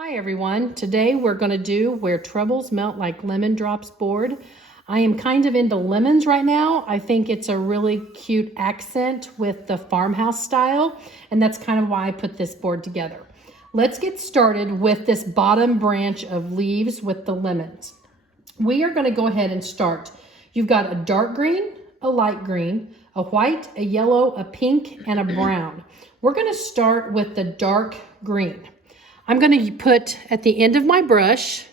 Hi everyone, today we're going to do Where Troubles Melt Like Lemon Drops board. I am kind of into lemons right now. I think it's a really cute accent with the farmhouse style, and that's kind of why I put this board together. Let's get started with this bottom branch of leaves with the lemons. We are going to go ahead and start. You've got a dark green, a light green, a white, a yellow, a pink, and a brown. We're going to start with the dark green. I'm going to put at the end of my brush,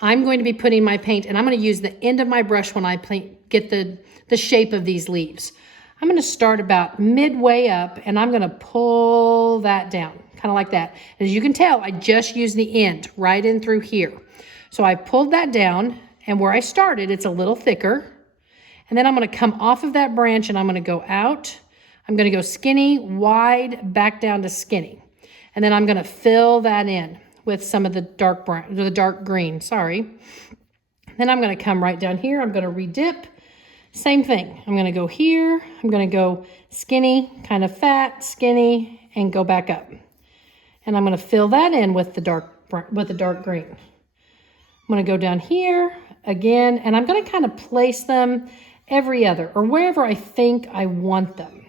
I'm going to be putting my paint, and I'm going to use the end of my brush when I get the shape of these leaves. I'm going to start about midway up, and I'm going to pull that down, kind of like that. As you can tell, I just used the end right in through here. So I pulled that down, and where I started, it's a little thicker. And then I'm going to come off of that branch, and I'm going to go out. I'm going to go skinny, wide, back down to skinny. And then I'm going to fill that in with some of the dark brown, the dark green, sorry. Then I'm going to come right down here. I'm going to redip. Same thing. I'm going to go here. I'm going to go skinny, kind of fat, skinny, and go back up. And I'm going to fill that in with the dark green. I'm going to go down here again, and I'm going to kind of place them every other or wherever I think I want them.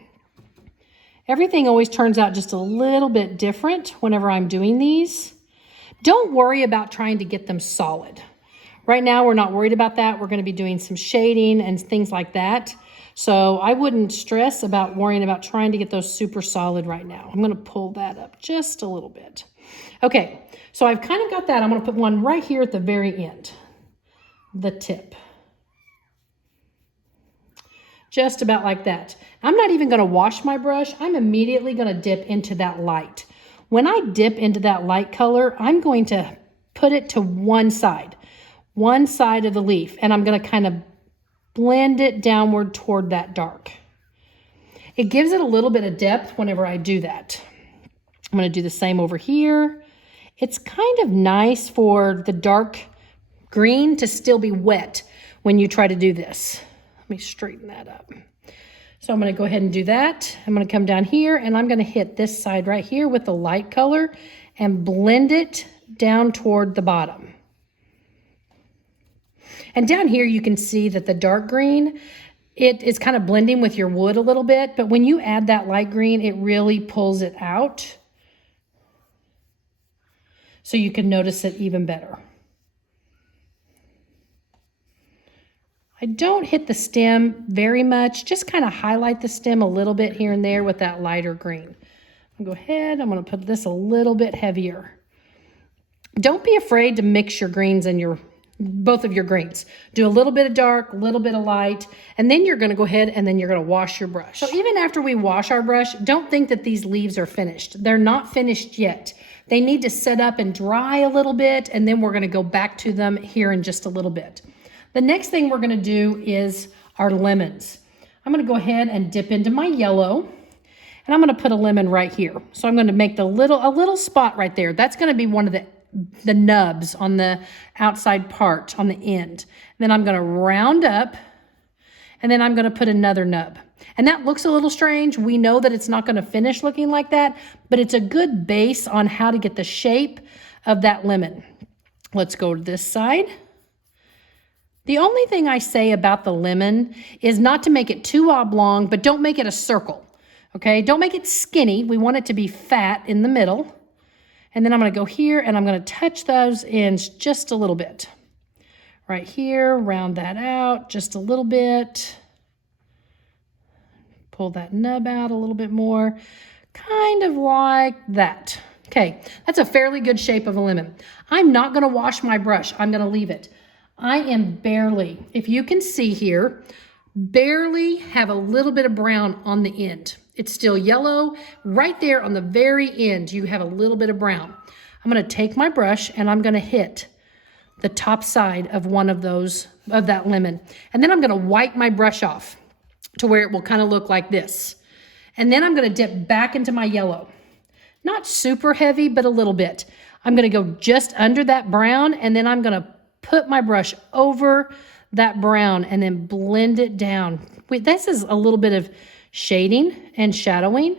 Everything always turns out just a little bit different whenever I'm doing these. Don't worry about trying to get them solid. Right now, we're not worried about that. We're going to be doing some shading and things like that. So I wouldn't stress about worrying about trying to get those super solid right now. I'm going to pull that up just a little bit. Okay, so I've kind of got that. I'm going to put one right here at the very end, the tip. Just about like that. I'm not even going to wash my brush. I'm immediately going to dip into that light. When I dip into that light color, I'm going to put it to one side of the leaf, and I'm going to kind of blend it downward toward that dark. It gives it a little bit of depth whenever I do that. I'm going to do the same over here. It's kind of nice for the dark green to still be wet when you try to do this. Let me straighten that up. So I'm going to go ahead and do that. I'm going to come down here, and I'm going to hit this side right here with the light color and blend it down toward the bottom. And down here you can see that the dark green, it is kind of blending with your wood a little bit, but when you add that light green, it really pulls it out so you can notice it even better. I don't hit the stem very much, just kind of highlight the stem a little bit here and there with that lighter green. I'll go ahead, I'm going to put this a little bit heavier. Don't be afraid to mix your greens and both of your greens. Do a little bit of dark, a little bit of light, and then you're going to go ahead and then you're going to wash your brush. So even after we wash our brush, don't think that these leaves are finished. They're not finished yet. They need to set up and dry a little bit, and then we're going to go back to them here in just a little bit. The next thing we're going to do is our lemons. I'm going to go ahead and dip into my yellow, and I'm going to put a lemon right here. So I'm going to make a little spot right there. That's going to be one of the nubs on the outside part on the end. And then I'm going to round up, and then I'm going to put another nub. And that looks a little strange. We know that it's not going to finish looking like that, but it's a good base on how to get the shape of that lemon. Let's go to this side. The only thing I say about the lemon is not to make it too oblong, but don't make it a circle, okay? Don't make it skinny. We want it to be fat in the middle. And then I'm going to go here, and I'm going to touch those ends just a little bit. Right here, round that out just a little bit. Pull that nub out a little bit more, kind of like that. Okay, that's a fairly good shape of a lemon. I'm not going to wash my brush. I'm going to leave it. I am barely, if you can see here, barely have a little bit of brown on the end. It's still yellow. Right there on the very end, you have a little bit of brown. I'm going to take my brush, and I'm going to hit the top side of one of that lemon. And then I'm going to wipe my brush off to where it will kind of look like this. And then I'm going to dip back into my yellow. Not super heavy, but a little bit. I'm going to go just under that brown, and then I'm going to put my brush over that brown and then blend it down. This is a little bit of shading and shadowing.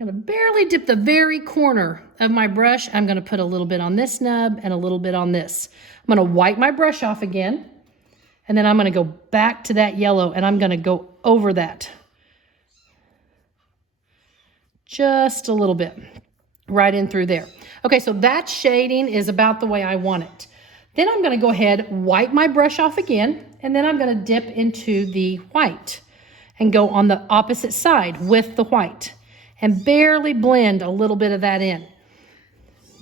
gonna barely dip the very corner of my brush. I'm gonna put a little bit on this nub and a little bit on this. I'm gonna wipe my brush off again, and then I'm gonna go back to that yellow and I'm gonna go over that. Just a little bit, right in through there. Okay, so that shading is about the way I want it. Then I'm gonna go ahead, wipe my brush off again, and then I'm gonna dip into the white and go on the opposite side with the white and barely blend a little bit of that in.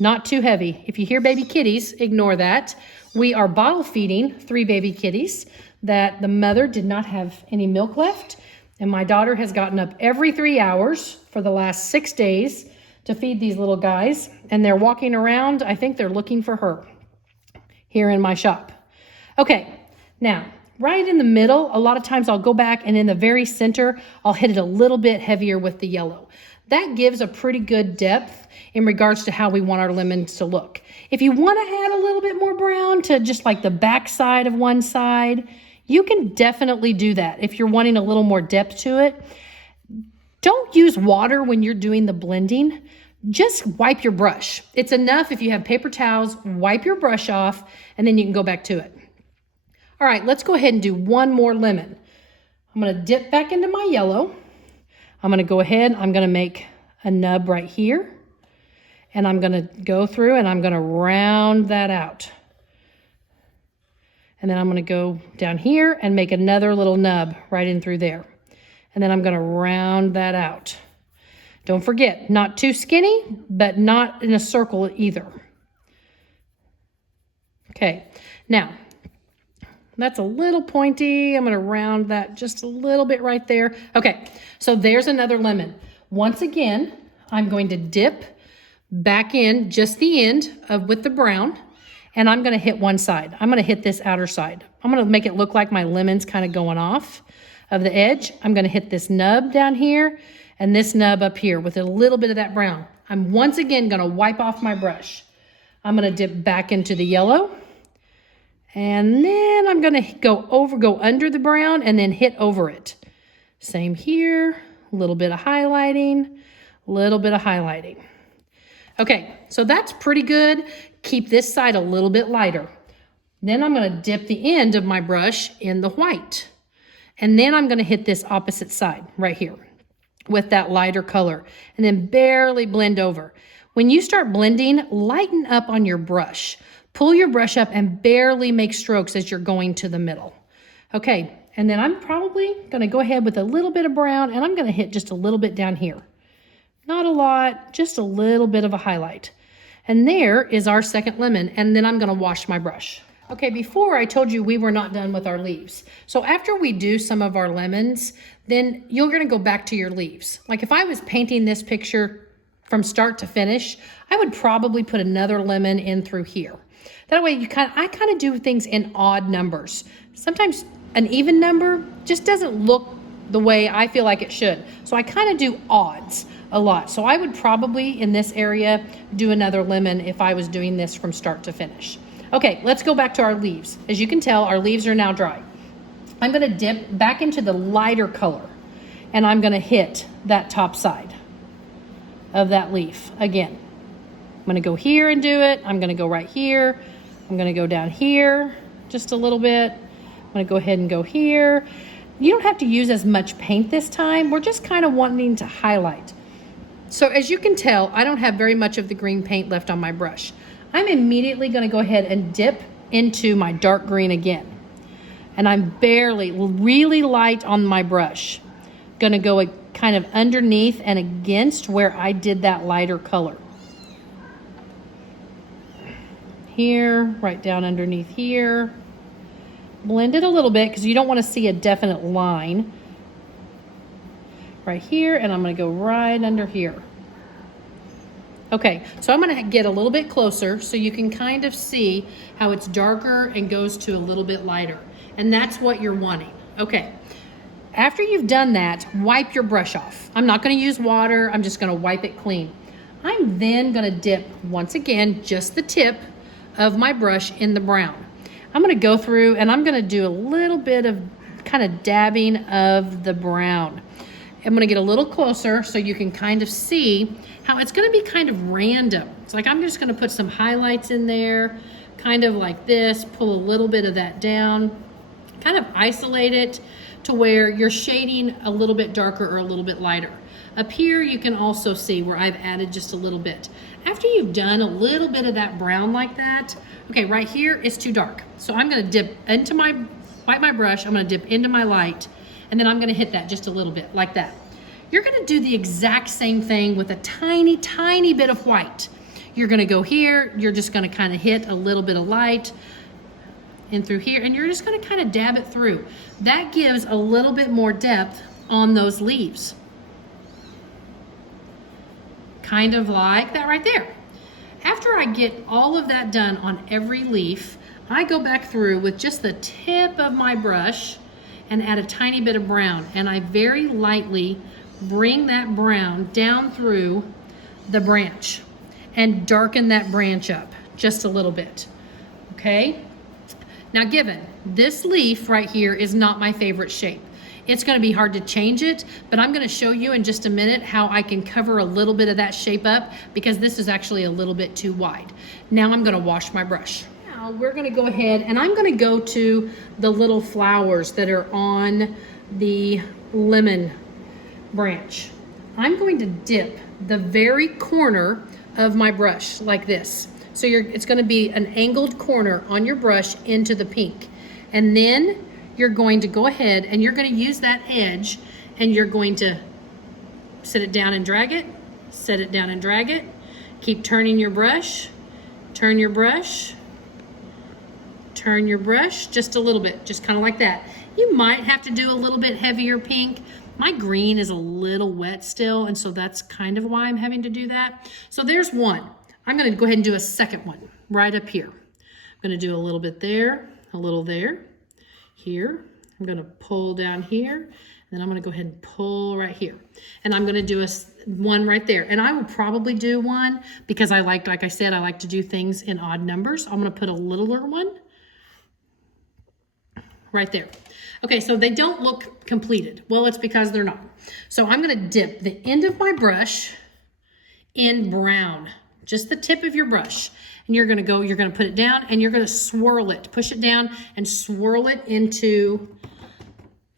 Not too heavy. If you hear baby kitties, ignore that. We are bottle feeding 3 baby kitties that the mother did not have any milk left, and my daughter has gotten up every 3 hours for the last 6 days to feed these little guys, and they're walking around. I think they're looking for her here in my shop. Okay, now, right in the middle, a lot of times I'll go back and in the very center, I'll hit it a little bit heavier with the yellow. That gives a pretty good depth in regards to how we want our lemons to look. If you want to add a little bit more brown to just like the back side of one side, you can definitely do that if you're wanting a little more depth to it. Don't use water when you're doing the blending. Just wipe your brush. It's enough if you have paper towels, wipe your brush off, and then you can go back to it. All right, let's go ahead and do one more lemon. I'm gonna dip back into my yellow. I'm gonna go ahead, I'm gonna make a nub right here, and I'm gonna go through and I'm gonna round that out. And then I'm gonna go down here and make another little nub right in through there. And then I'm gonna round that out. Don't forget, not too skinny, but not in a circle either. Okay, now, that's a little pointy. I'm gonna round that just a little bit right there. Okay, so there's another lemon. Once again, I'm going to dip back in just the end with the brown, and I'm gonna hit one side. I'm gonna hit this outer side. I'm gonna make it look like my lemon's kind of going off of the edge. I'm gonna hit this nub down here and this nub up here with a little bit of that brown. I'm once again gonna wipe off my brush. I'm gonna dip back into the yellow, and then I'm gonna go under the brown and then hit over it. Same here, a little bit of highlighting, a little bit of highlighting. Okay, so that's pretty good. Keep this side a little bit lighter. Then I'm gonna dip the end of my brush in the white. And then I'm gonna hit this opposite side right here with that lighter color, and then barely blend over. When you start blending, lighten up on your brush. Pull your brush up and barely make strokes as you're going to the middle. Okay, and then I'm probably gonna go ahead with a little bit of brown, and I'm gonna hit just a little bit down here. Not a lot, just a little bit of a highlight. And there is our second lemon, and then I'm gonna wash my brush. Okay, before I told you we were not done with our leaves. So after we do some of our lemons, then you're gonna go back to your leaves. Like if I was painting this picture from start to finish, I would probably put another lemon in through here. That way I kind of do things in odd numbers. Sometimes an even number just doesn't look the way I feel like it should. So I kind of do odds a lot. So I would probably in this area do another lemon if I was doing this from start to finish. Okay, let's go back to our leaves. As you can tell, our leaves are now dry. I'm gonna dip back into the lighter color, and I'm gonna hit that top side of that leaf again. I'm gonna go here and do it. I'm gonna go right here. I'm gonna go down here just a little bit. I'm gonna go ahead and go here. You don't have to use as much paint this time. We're just kind of wanting to highlight. So as you can tell, I don't have very much of the green paint left on my brush. I'm immediately gonna go ahead and dip into my dark green again. And I'm barely, really light on my brush. Gonna go kind of underneath and against where I did that lighter color. Here, right down underneath here. Blend it a little bit because you don't want to see a definite line. Right here, and I'm gonna go right under here. Okay, so I'm gonna get a little bit closer so you can kind of see how it's darker and goes to a little bit lighter. And that's what you're wanting. Okay, after you've done that, wipe your brush off. I'm not gonna use water, I'm just gonna wipe it clean. I'm then gonna dip, once again, just the tip of my brush in the brown. I'm gonna go through and I'm gonna do a little bit of kind of dabbing of the brown. I'm gonna get a little closer so you can kind of see how it's gonna be kind of random. It's like I'm just gonna put some highlights in there, kind of like this, pull a little bit of that down, kind of isolate it to where you're shading a little bit darker or a little bit lighter. Up here, you can also see where I've added just a little bit. After you've done a little bit of that brown like that, okay, right here, it's too dark. So I'm gonna dip into wipe my brush, I'm gonna dip into my light, and then I'm gonna hit that just a little bit, like that. You're gonna do the exact same thing with a tiny, tiny bit of white. You're gonna go here, you're just gonna kind of hit a little bit of light in through here, and you're just gonna kind of dab it through. That gives a little bit more depth on those leaves. Kind of like that right there. After I get all of that done on every leaf, I go back through with just the tip of my brush and add a tiny bit of brown, and I very lightly bring that brown down through the branch and darken that branch up just a little bit, okay? Now given, this leaf right here is not my favorite shape. It's gonna be hard to change it, but I'm gonna show you in just a minute how I can cover a little bit of that shape up because this is actually a little bit too wide. Now I'm gonna wash my brush. Now we're gonna go ahead and I'm gonna go to the little flowers that are on the lemon branch. I'm going to dip the very corner of my brush like this. So it's gonna be an angled corner on your brush into the pink. And then you're going to go ahead and you're gonna use that edge and you're going to set it down and drag it, set it down and drag it. Keep turning your brush, turn your brush, turn your brush just a little bit, just kind of like that. You might have to do a little bit heavier pink. My green is a little wet still, and so that's kind of why I'm having to do that. So there's one. I'm gonna go ahead and do a second one right up here. I'm gonna do a little bit there, a little there, here. I'm gonna pull down here, and then I'm gonna go ahead and pull right here. And I'm gonna do one right there. And I will probably do one because like I said, I like to do things in odd numbers. I'm gonna put a littler one right there. Okay, so they don't look completed. Well, it's because they're not. So I'm gonna dip the end of my brush in brown, just the tip of your brush. And you're gonna put it down and you're gonna swirl it, push it down and swirl it into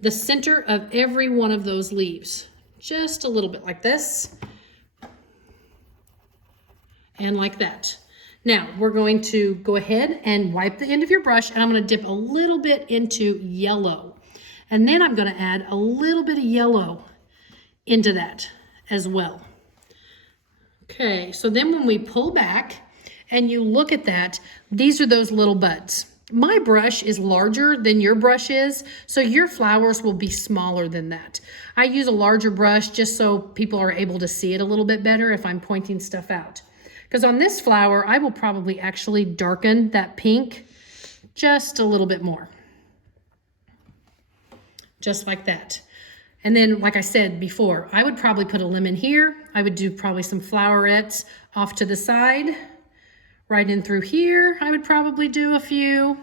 the center of every one of those leaves. Just a little bit like this. And like that. Now we're going to go ahead and wipe the end of your brush, and I'm gonna dip a little bit into yellow. And then I'm gonna add a little bit of yellow into that as well. Okay, so then when we pull back and you look at that, these are those little buds. My brush is larger than your brush is, so your flowers will be smaller than that. I use a larger brush just so people are able to see it a little bit better if I'm pointing stuff out. Because on this flower, I will probably actually darken that pink just a little bit more. Just like that. And then, like I said before, I would probably put a lemon here. I would do probably some flowerets off to the side. Right in through here, I would probably do a few.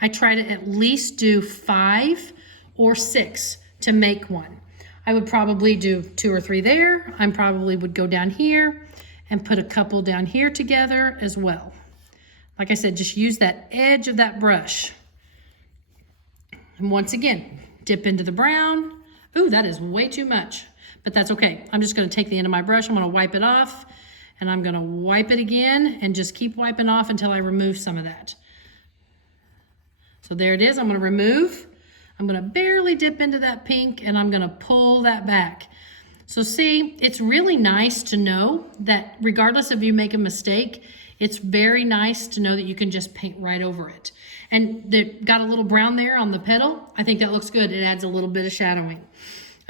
I try to at least do 5 or 6 to make one. I would probably do 2 or 3 there. I probably would go down here and put a couple down here together as well. Like I said, just use that edge of that brush. And once again, dip into the brown. Ooh, that is way too much, but that's okay. I'm just gonna take the end of my brush, I'm gonna wipe it off, and I'm gonna wipe it again and just keep wiping off until I remove some of that. So there it is, I'm gonna remove. I'm gonna barely dip into that pink and I'm gonna pull that back. So see, it's really nice to know that regardless if you make a mistake, it's very nice to know that you can just paint right over it. And they got a little brown there on the petal. I think that looks good. It adds a little bit of shadowing.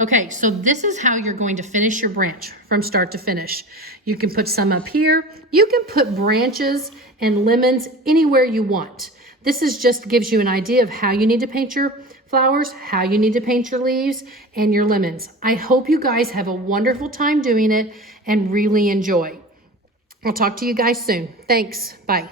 Okay, so this is how you're going to finish your branch from start to finish. You can put some up here. You can put branches and lemons anywhere you want. This is just gives you an idea of how you need to paint your flowers, how you need to paint your leaves and your lemons. I hope you guys have a wonderful time doing it and really enjoy. I'll talk to you guys soon. Thanks. Bye.